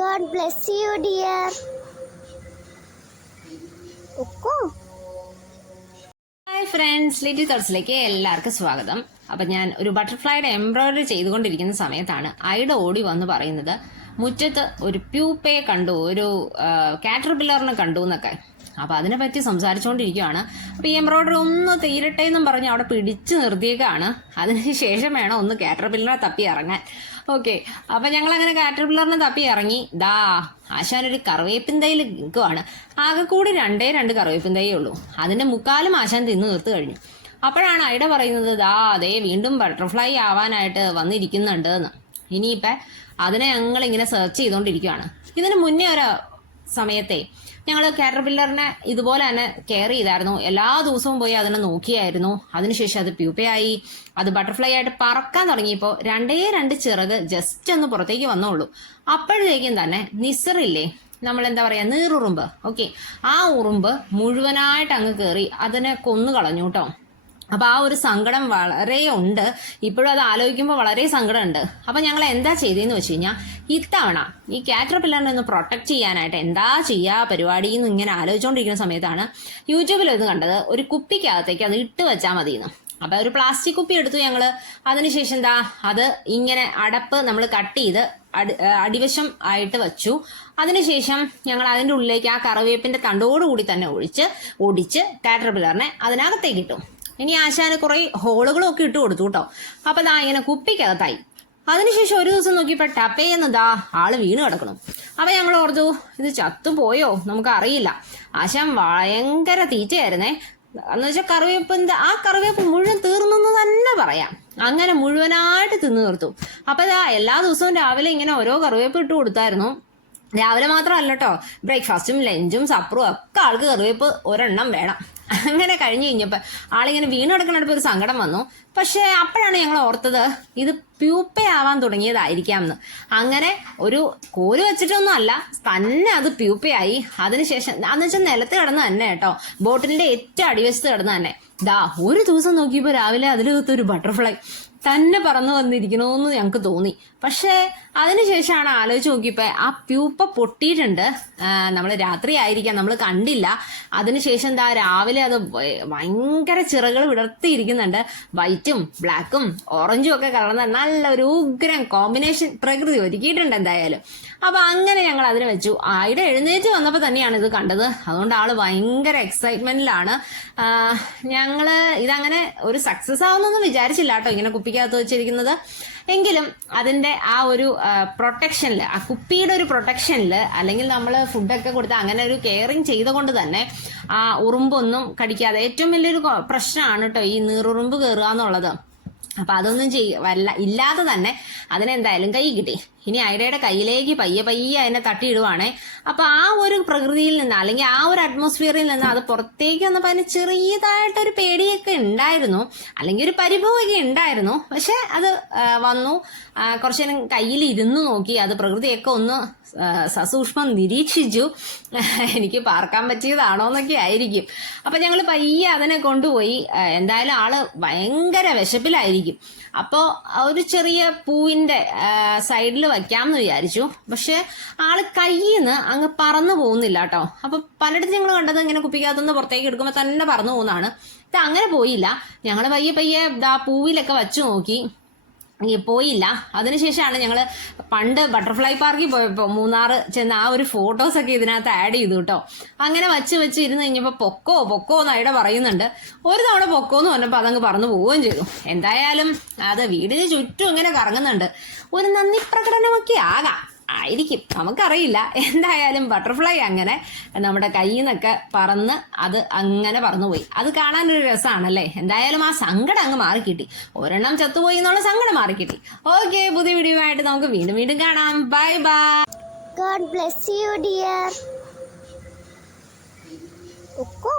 God bless you, dear. ഒക്കോ hi friends little തോട്ട്സിലേക്ക് എല്ലാവർക്കും സ്വാഗതം. അപ്പൊ ഞാൻ ഒരു ബട്ടർഫ്ലൈയുടെ എംബ്രോയിഡറി ചെയ്തുകൊണ്ടിരിക്കുന്ന സമയത്താണ് ഐഡ ഓടി വന്ന് പറയുന്നത് മുറ്റത്ത് ഒരു പ്യൂപ്പയെ കണ്ടു ഒരു കാറ്റർപില്ലറിനെ കണ്ടു എന്നൊക്കെ. അപ്പൊ അതിനെ പറ്റി സംസാരിച്ചുകൊണ്ടിരിക്കുകയാണ് അപ്പൊ ഈ എംബ്രോയിഡറി ഒന്ന് തീരട്ടെ എന്നും പറഞ്ഞ് അവിടെ പിടിച്ചു നിർത്തിയേക്കാണ്. അതിനുശേഷം വേണം ഒന്ന് കാറ്റർപില്ലറെ തപ്പി ഇറങ്ങാൻ. ഓക്കെ. അപ്പൊ ഞങ്ങൾ അങ്ങനെ കാറ്റർപില്ലറിനെ തപ്പി ഇറങ്ങി. ദാ ആശാൻ ഒരു കറിവേപ്പിൻ തൈയിൽ നിൽക്കുവാണ്. ആകെ കൂടി രണ്ടേ രണ്ട് കറിവേപ്പിൻ ഉള്ളൂ. അതിന്റെ മുക്കാലും ആശാൻ തിന്നു നിർത്തു കഴിഞ്ഞു. അപ്പോഴാണ് ഐഡ പറയുന്നത് ദാ അതേ വീണ്ടും ബട്ടർഫ്ലൈ ആവാനായിട്ട് വന്നിരിക്കുന്നുണ്ട് എന്ന്. ഇനിയിപ്പോ അതിനെ ഞങ്ങൾ ഇങ്ങനെ സെർച്ച് ചെയ്തുകൊണ്ടിരിക്കുകയാണ് ഇതിന് മുന്നേ ഒരു സമയത്തെ. ഞങ്ങൾ കാറ്റർപില്ലറിനെ ഇതുപോലെ തന്നെ കെയർ ചെയ്തായിരുന്നു. എല്ലാ ദിവസവും പോയി അതിനെ നോക്കിയായിരുന്നു. അതിനുശേഷം അത് പ്യൂപ്പയായി അത് ബട്ടർഫ്ലൈ ആയിട്ട് പറക്കാൻ തുടങ്ങിയപ്പോൾ രണ്ടേ രണ്ട് ചിറക് ജസ്റ്റ് ഒന്ന് പുറത്തേക്ക് വന്നോളൂ അപ്പോഴത്തേക്കും തന്നെ നിസറില്ലേ നമ്മൾ എന്താ പറയാ? നീറുറുമ്പ്. ഓക്കെ ആ ഉറുമ്പ് മുഴുവനായിട്ട് അങ്ങ് കയറി അതിനെ കൊന്നു കളഞ്ഞു കേട്ടോ. അപ്പൊ ആ ഒരു സങ്കടം വളരെ ഉണ്ട്. ഇപ്പോഴും അത് ആലോചിക്കുമ്പോൾ വളരെ സങ്കടമുണ്ട്. അപ്പൊ ഞങ്ങൾ എന്താ ചെയ്തതെന്ന് വെച്ച് കഴിഞ്ഞാൽ ഇത്തവണ ഈ കാറ്റർ പില്ലറിനെ ഒന്ന് പ്രൊട്ടക്ട് ചെയ്യാനായിട്ട് എന്താ ചെയ്യാ പരിപാടി എന്ന് ഇങ്ങനെ ആലോചിച്ചുകൊണ്ടിരിക്കുന്ന സമയത്താണ് യൂട്യൂബിൽ ഒന്ന് കണ്ടത് ഒരു കുപ്പിക്കകത്തേക്ക് അത് ഇട്ട് വെച്ചാൽ എന്ന് അപ്പൊ ഒരു പ്ലാസ്റ്റിക് കുപ്പി എടുത്തു ഞങ്ങൾ. അതിനുശേഷം എന്താ അത് ഇങ്ങനെ അടപ്പ് നമ്മൾ കട്ട് ചെയ്ത് അടി- അടിവശം ആയിട്ട് വെച്ചു. അതിനുശേഷം ഞങ്ങൾ അതിന്റെ ഉള്ളിലേക്ക് ആ കറിവേപ്പിന്റെ തണ്ടോടുകൂടി തന്നെ ഒഴിച്ച് ഒടിച്ച് കാറ്റർപില്ലറിനെ അതിനകത്തേക്ക് ഇട്ടു. ഇനി ആശാന് കുറെ ഹോളുകളും ഒക്കെ ഇട്ട് കൊടുത്തു കേട്ടോ. അപ്പൊ ദാ ഇങ്ങനെ കുപ്പിക്കകത്തായി. അതിനുശേഷം ഒരു ദിവസം നോക്കിയപ്പോ ദാ ആൾ വീണ് കിടക്കണം അപ്പൊ ഞങ്ങൾ ഓർത്തു ഇത് ചത്തു പോയോ? നമുക്ക് അറിയില്ല ആശാൻ ഭയങ്കര തീറ്റയായിരുന്നേ. എന്ന് വെച്ചാൽ കറിവേപ്പിന്റെ ആ കറിവേപ്പ് മുഴുവൻ തീർന്നെന്ന് തന്നെ പറയാം. അങ്ങനെ മുഴുവനായിട്ട് തിന്നു തീർത്തു. അപ്പൊ ഇതാ എല്ലാ ദിവസവും രാവിലെ ഇങ്ങനെ ഓരോ കറിവേപ്പ് ഇട്ട് കൊടുത്തായിരുന്നു. രാവിലെ മാത്രമല്ല കേട്ടോ ബ്രേക്ക്ഫാസ്റ്റും ലഞ്ചും സപ്പറും ഒക്കെ ആൾക്ക് കറിവേപ്പ് ഒരെണ്ണം വേണം. അങ്ങനെ കഴിഞ്ഞു കഴിഞ്ഞപ്പോ ആളിങ്ങനെ വീണ് കിടക്കുന്നിടത്ത് ഒരു സങ്കടം വന്നു. പക്ഷെ അപ്പോഴാണ് ഞങ്ങൾ ഓർത്തത് ഇത് പ്യൂപ്പയാവാൻ തുടങ്ങിയതായിരിക്കാം എന്ന് അങ്ങനെ ഒരു കോര് വെച്ചിട്ടൊന്നും അല്ല തന്നെ അത് പ്യൂപ്പയായി. അതിനുശേഷം അതെന്ന് വെച്ചാൽ നിലത്ത് കിടന്ന് തന്നെ കേട്ടോ. ബോട്ടിലിന്റെ ഏറ്റവും അടിവശത്ത് കിടന്ന് തന്നെ. ദാ ഒരു ദിവസം നോക്കിയപ്പോ രാവിലെ അതിലകത്ത് ഒരു ബട്ടർഫ്ലൈ. തന്നെ പറന്നു വന്നിരിക്കണമെന്ന് ഞങ്ങൾക്ക് തോന്നി. പക്ഷേ അതിനുശേഷമാണ് ആലോചിച്ച് നോക്കിയപ്പോ ആ പ്യൂപ്പ പൊട്ടിയിട്ടുണ്ട്. നമ്മൾ രാത്രി ആയിരിക്കാം നമ്മൾ കണ്ടില്ല. അതിനുശേഷം എന്താ രാവിലെ അത് ഭയ- ഭയങ്കര ചിറകൾ വിടർത്തിയിരിക്കുന്നുണ്ട്. വൈറ്റും ബ്ലാക്കും ഓറഞ്ചും ഒക്കെ കലർന്ന നല്ലൊരു ഉഗ്രം കോമ്പിനേഷൻ പ്രകൃതി ഒരുക്കിയിട്ടുണ്ട് എന്തായാലും. അപ്പൊ അങ്ങനെ ഞങ്ങൾ അതിന് വെച്ചു. ആയിടെ എഴുന്നേറ്റ് വന്നപ്പോൾ തന്നെയാണ് ഇത് കണ്ടത്. അതുകൊണ്ട് ആൾ ഭയങ്കര എക്സൈറ്റ്മെന്റിലാണ് ഞങ്ങൾ ഇതങ്ങനെ ഒരു സക്സസ് ആവുന്നൊന്നും വിചാരിച്ചില്ല കേട്ടോ ഇങ്ങനെ കുപ്പിക്കകത്ത് വെച്ചിരിക്കുന്നത്. എങ്കിലും അതിന്റെ ആ ഒരു പ്രൊട്ടക്ഷനിൽ ആ കുപ്പിയുടെ ഒരു പ്രൊട്ടക്ഷനിൽ അല്ലെങ്കിൽ നമ്മൾ ഫുഡൊക്കെ കൊടുത്ത് അങ്ങനെ ഒരു കെയറിങ് ചെയ്തുകൊണ്ട് തന്നെ ആ ഉറുമ്പൊന്നും കടിക്കാതെ ഏറ്റവും വലിയൊരു പ്രശ്നമാണ് കേട്ടോ ഈ നീറുറുമ്പ് കയറുക എന്നുള്ളത്. അപ്പൊ അതൊന്നും ചെയ്യ വല്ല ഇല്ലാതെ തന്നെ അതിനെന്തായാലും കൈ കിട്ടി. ഇനി അയരയുടെ കയ്യിലേക്ക് പയ്യെ പയ്യെ അതിനെ തട്ടിയിടുവാണേ. അപ്പൊ ആ ഒരു പ്രകൃതിയിൽ നിന്ന് അല്ലെങ്കിൽ ആ ഒരു അറ്റ്മോസ്ഫിയറിൽ നിന്ന് അത് പുറത്തേക്ക് വന്നപ്പോ അതിന് ചെറിയതായിട്ടൊരു പേടിയൊക്കെ ഉണ്ടായിരുന്നു. അല്ലെങ്കിൽ ഒരു പരിഭവമൊക്കെ ഉണ്ടായിരുന്നു. പക്ഷെ അത് വന്നു. കുറച്ചു നേരം കയ്യിൽ ഇരുന്നു നോക്കി. അത് പ്രകൃതിയൊക്കെ ഒന്ന് സസൂക്ഷ്മം നിരീക്ഷിച്ചു. എനിക്ക് പാർക്കാൻ പറ്റിയതാണോ എന്നൊക്കെ ആയിരിക്കും. അപ്പൊ ഞങ്ങൾ പയ്യെ അതിനെ കൊണ്ടുപോയി. എന്തായാലും ആൾ ഭയങ്കര വിശപ്പിലായിരിക്കും. അപ്പോ ഒരു ചെറിയ പൂവിന്റെ സൈഡിൽ വയ്ക്കാമെന്ന് വിചാരിച്ചു. പക്ഷെ ആൾ കയ്യിൽ അങ്ങ് പറന്നു പോകുന്നില്ല കേട്ടോ അപ്പൊ പലയിടത്തും ഞങ്ങൾ കണ്ടത് ഇങ്ങനെ കുപ്പിക്കകത്തുനിന്ന് പുറത്തേക്ക് എടുക്കുമ്പോൾ തന്നെ പറന്നു പോകുന്നതാണ്. ഇത് അങ്ങനെ പോയില്ല. ഞങ്ങൾ പയ്യെ പയ്യെ ദാ പൂവിലൊക്കെ വച്ചു നോക്കി. പോയില്ല. അതിനുശേഷമാണ് ഞങ്ങൾ പണ്ട് ബട്ടർഫ്ലൈ പാർക്കിൽ പോയപ്പോൾ മൂന്നാറ് ചെന്ന് ആ ഒരു ഫോട്ടോസ് ഒക്കെ ഇതിനകത്ത് ആഡ് ചെയ്തു കേട്ടോ. അങ്ങനെ വച്ച് വെച്ച് ഇരുന്ന് കഴിഞ്ഞപ്പോൾ പൊക്കോ പൊക്കോ എന്ന് അവിടെ പറയുന്നുണ്ട്. ഒരു തവണ പൊക്കോ എന്ന് പറഞ്ഞപ്പോൾ അതങ്ങ് പറന്നു പോവുകയും ചെയ്തു. എന്തായാലും അത് വീടിന് ചുറ്റും ഇങ്ങനെ കറങ്ങുന്നുണ്ട്. ഒരു നന്ദി പ്രകടനമൊക്കെ ആകാം. ആയിരിക്കും. നമുക്കറിയില്ല. എന്തായാലും ബട്ടർഫ്ലൈ അങ്ങനെ നമ്മുടെ കയ്യിൽ നിന്നൊക്കെ പറന്ന് അത് അങ്ങനെ പറന്നുപോയി. അത് കാണാനൊരു രസമാണല്ലേ എന്തായാലും ആ സങ്കടം അങ്ങ് മാറിക്കിട്ടി. ഒരെണ്ണം ചത്തുപോയി എന്നുള്ള സങ്കടം മാറിക്കിട്ടി. ഓക്കെ പുതിയ വീഡിയോ ആയിട്ട് നമുക്ക് വീണ്ടും വീണ്ടും കാണാം. Bye bye God bless you, dear. ഒക്കോ